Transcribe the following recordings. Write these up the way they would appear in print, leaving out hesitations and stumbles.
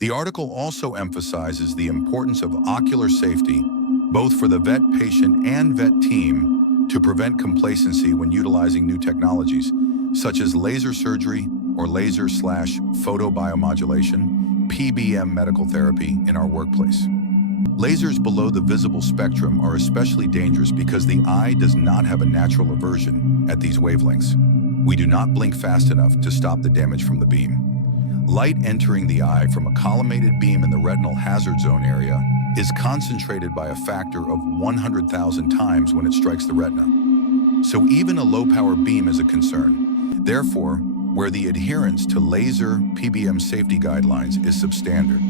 The article also emphasizes the importance of ocular safety, both for the vet patient and vet team, to prevent complacency when utilizing new technologies, such as laser surgery or laser/photobiomodulation, (PBM) medical therapy in our workplace. Lasers below the visible spectrum are especially dangerous because the eye does not have a natural aversion at these wavelengths. We do not blink fast enough to stop the damage from the beam. Light entering the eye from a collimated beam in the retinal hazard zone area is concentrated by a factor of 100,000 times when it strikes the retina. So even a low-power beam is a concern. Therefore, where the adherence to laser PBM safety guidelines is substandard,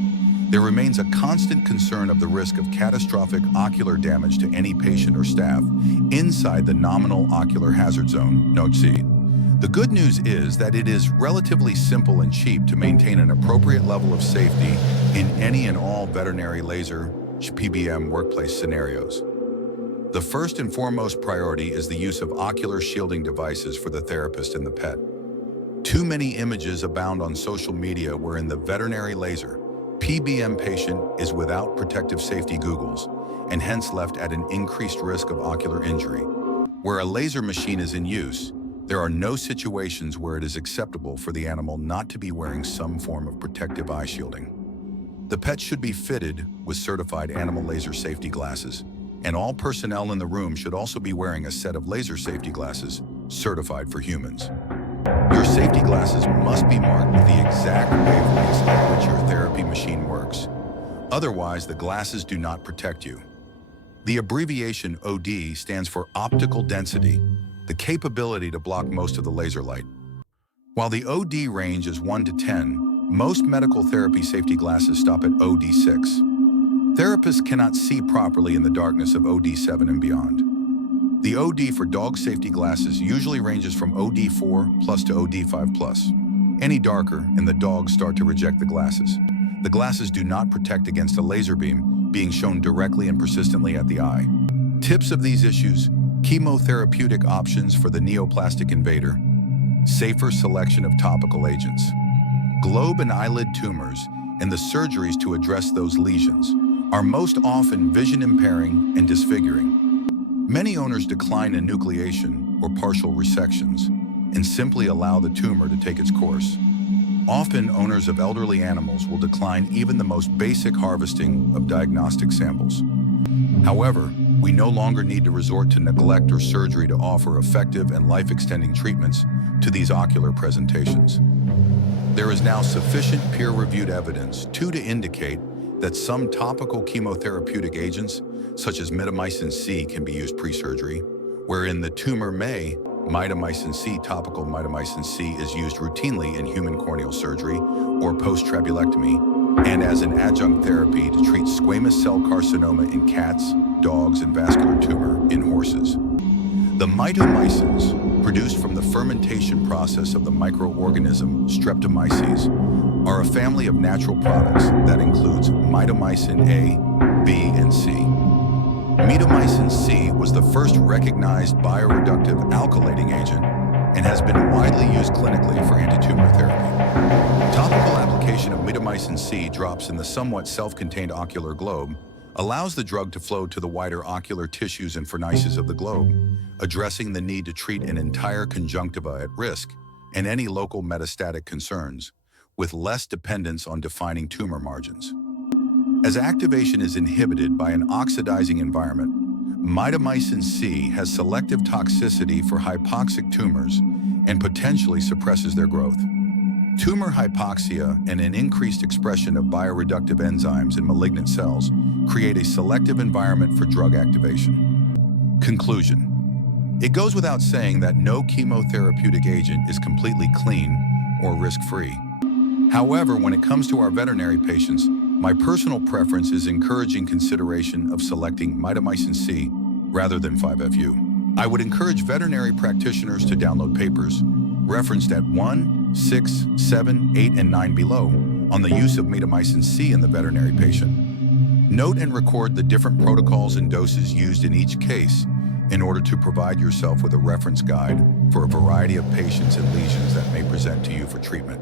there remains a constant concern of the risk of catastrophic ocular damage to any patient or staff inside the nominal ocular hazard zone, note C. The good news is that it is relatively simple and cheap to maintain an appropriate level of safety in any and all veterinary laser PBM workplace scenarios. The first and foremost priority is the use of ocular shielding devices for the therapist and the pet. Too many images abound on social media wherein the veterinary laser PBM patient is without protective safety goggles and hence left at an increased risk of ocular injury. Where a laser machine is in use, there are no situations where it is acceptable for the animal not to be wearing some form of protective eye shielding. The pet should be fitted with certified animal laser safety glasses, and all personnel in the room should also be wearing a set of laser safety glasses certified for humans. Your safety glasses must be marked with the exact wavelengths at which your therapy machine works. Otherwise, the glasses do not protect you. The abbreviation OD stands for optical density, the capability to block most of the laser light. While the OD range is 1 to 10, most medical therapy safety glasses stop at OD6. Therapists cannot see properly in the darkness of OD7 and beyond. The OD for dog safety glasses usually ranges from OD4 plus to OD5 plus. Any darker, and the dogs start to reject the glasses. The glasses do not protect against a laser beam being shown directly and persistently at the eye. Tips of these issues: chemotherapeutic options for the neoplastic invader, safer selection of topical agents, globe and eyelid tumors, and the surgeries to address those lesions are most often vision impairing and disfiguring. Many owners decline enucleation or partial resections and simply allow the tumor to take its course. Often, owners of elderly animals will decline even the most basic harvesting of diagnostic samples. However, we no longer need to resort to neglect or surgery to offer effective and life-extending treatments to these ocular presentations. There is now sufficient peer-reviewed evidence to indicate that some topical chemotherapeutic agents, such as mitomycin C, can be used pre-surgery, wherein the tumor may. Mitomycin C, topical mitomycin C, is used routinely in human corneal surgery or post-trabeculectomy, and as an adjunct therapy to treat squamous cell carcinoma in cats, dogs, and vascular tumor in horses. The mitomycins, produced from the fermentation process of the microorganism Streptomyces, are a family of natural products that includes mitomycin A, B, and C. Mitomycin C was the first recognized bioreductive alkylating agent and has been widely used clinically for anti-tumor therapy. Topical application of mitomycin C drops in the somewhat self-contained ocular globe allows the drug to flow to the wider ocular tissues and fornices of the globe, addressing the need to treat an entire conjunctiva at risk and any local metastatic concerns, with less dependence on defining tumor margins. As activation is inhibited by an oxidizing environment, mitomycin C has selective toxicity for hypoxic tumors and potentially suppresses their growth. Tumor hypoxia and an increased expression of bioreductive enzymes in malignant cells create a selective environment for drug activation. Conclusion: it goes without saying that no chemotherapeutic agent is completely clean or risk-free. However, when it comes to our veterinary patients, my personal preference is encouraging consideration of selecting mitomycin C rather than 5-FU. I would encourage veterinary practitioners to download papers referenced at 1, 6, 7, 8, and 9 below on the use of mitomycin C in the veterinary patient. Note and record the different protocols and doses used in each case in order to provide yourself with a reference guide for a variety of patients and lesions that may present to you for treatment.